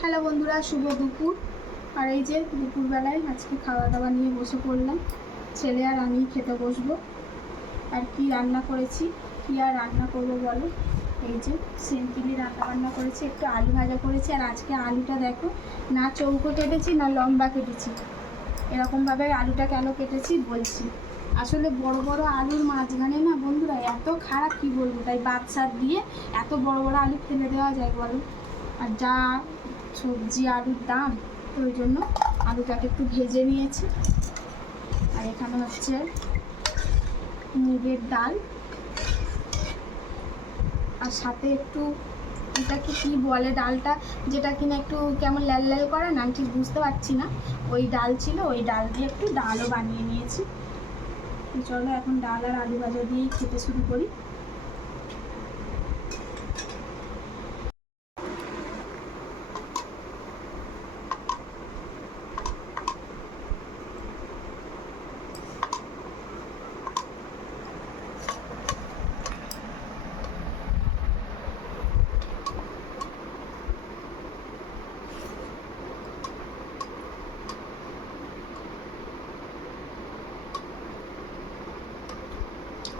Hello বন্ধুরা, শুভ দুপুর। আর এই যে দুপুরবেলায় আজকে খাওয়া দাওয়া নিয়ে বসে পড়লাম। ছেলে আর আমি খেতে বসবো। আর কি রান্না করেছি, কি আর রান্না করবো বলো। এই যে সিম্পলি রান্না করেছি, একটু আলু ভাজা করেছি। আর আজকে আলুটা দেখো, না চৌকো কেটেছি না লম্বা কেটেছি। এরকমভাবে আলুটা কেন কেটেছি বলছি। আসলে বড় বড় আলুর মাঝখানে না বন্ধুরা এত খারাপ, কি বলবো, তাই বাচ্চার দিয়ে এত বড় বড় আলু ফেলে দেওয়া যায় বলো। আর যা সবজি আলুর দাম, তো ওই জন্য আলুটাকে একটু ভেজে নিয়েছি। আর এখানে হচ্ছে মুগের ডাল, আর সাথে একটু এটাকে কি বলে ডালটা, যেটা কিনা একটু কেমন লাল লাল করে না, আমি ঠিক বুঝতে পারছি না। ওই ডাল ছিল, ওই ডাল দিয়ে একটু ডালও বানিয়ে নিয়েছি। চলো এখন ডাল আর আলু ভাজা দিয়েই খেতে শুরু করি।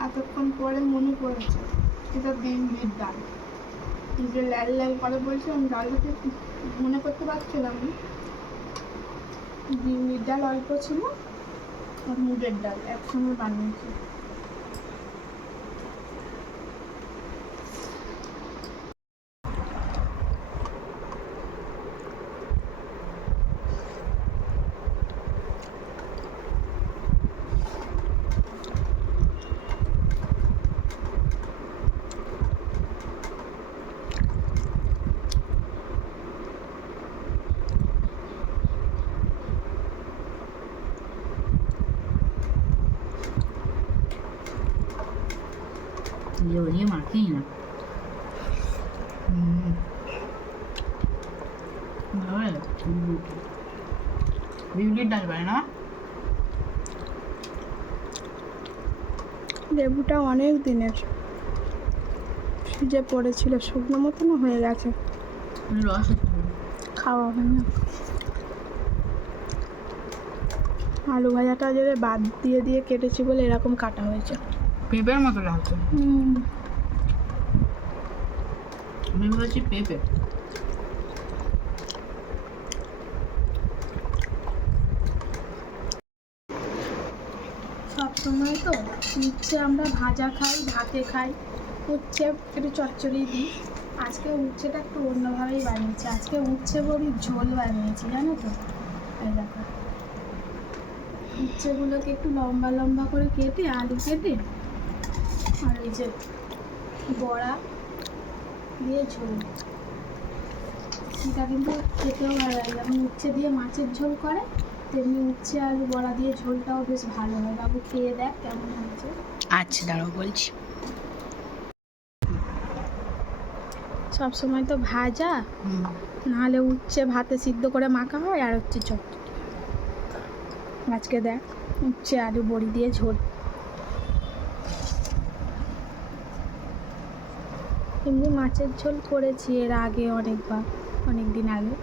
এতক্ষণ পরে মনে পড়েছে এটা বিউলির ডাল, যে লাল লাল করে বলছিলাম ডালটাকে মনে করতে পারছিলাম না। বিউলির ডাল অল্প ছিল আর মুগের ডাল একসঙ্গে বানিয়েছি। ये मारते ही ना। বিউলির ডাল বানায় না। লেবুটা অনেক দিনের যে পড়েছিল, শুকনো মতনও হয়ে গেছে, রস খাওয়া হয় না। আলু ভাজাটা যদি বাদ দিয়ে দিয়ে কেটেছি বলে এরকম কাটা হয়েছে, পেঁপের মতো লাগছে। আমি বলছি পেঁপে। সব সময় তো উচ্ছে আমরা ভাজা খাই, ভাতে খাই, উচ্ছে একটু চচ্চড়ি দিই। আজকে উচ্ছেটা একটু অন্যভাবেই বানিয়েছি। আজকে উচ্ছে বড়ি ঝোল বানিয়েছি, জানো তো। এই দেখো, উচ্ছেগুলোকে একটু লম্বা লম্বা করে কেটে, আলু কেটে, আর এই যে বড়া দিয়ে ঝোল। এটা কিন্তু খেতেও ভালো লাগে, যেমন উচ্ছে দিয়ে মাছের ঝোল করে তেমনি উচ্ছে আলু বড়া দিয়ে ঝোলটাও বেশ ভালো হয়। বাবু খেয়ে দেখ কেমন হয়েছে। আচ্ছা দাঁড়াও বলছি। সব সময় তো ভাজা, নাহলে উচ্ছে ভাতে সিদ্ধ করে মাখা হয়, আর হচ্ছে চচ্চড়ি। আজকে দেখ উচ্ছে আলু বড়ি দিয়ে ঝোল। এমনি মাছের ঝোল করেছি এর আগে অনেকবার, অনেক দিন আগে।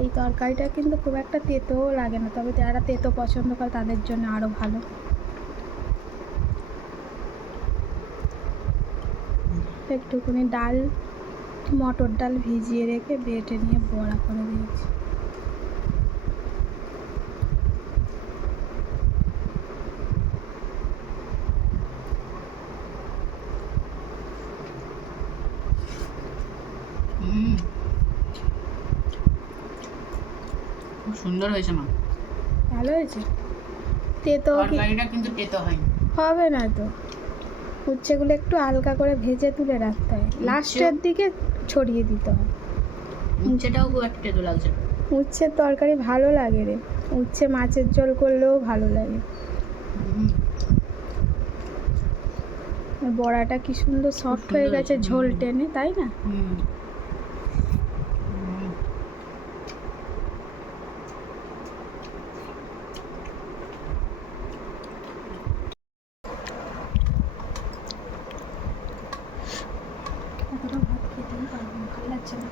এই তরকারিটা কিন্তু খুব একটা তেতোও লাগে না, তবে যারা তেতো পছন্দ করে তাদের জন্য আরও ভালো। একটুখানি ডাল, মটর ডাল ভিজিয়ে রেখে বেটে নিয়ে বড়া করে দিয়েছি। খুব সুন্দর হয়েছে মা। ভালো হয়েছে। তেতো তরকারিটা কিন্তু তেতো হয়নি। হবে না তো, উচ্ছেগুলো একটু হালকা করে ভেজে তুলে রাখতে হয়, লাস্টের দিকে ছড়িয়ে দিতে হয়। উচ্ছেটাও খুব একটা তেতো লাগছে। উচ্ছের তরকারি ভালো লাগে রে, উচ্ছে মাছের ঝোল করলেও ভালো লাগে। বড়াটা কি সুন্দর সফট হয়ে গেছে ঝোল টেনে, তাই না? এতটা ভাত খেতেই পারি পারছে না।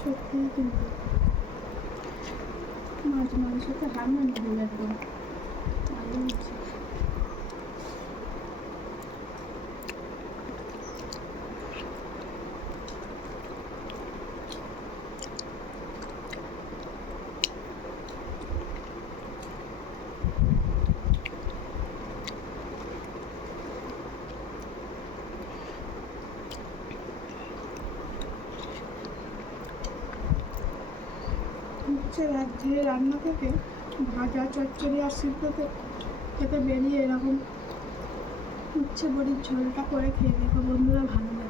সত্যিই কিন্তু মাছ মাংস তো হার মানে ভুল একদম ভালো হচ্ছে। হচ্ছে রাত্রে রান্না থেকে ভাজা চচ্চড়ি আর সিদ্ধতে খেতে বেরিয়ে এরকম উচ্ছে বড়ির ঝোলটা করে খেয়ে দেখো বন্ধুরা, ভালো লাগে।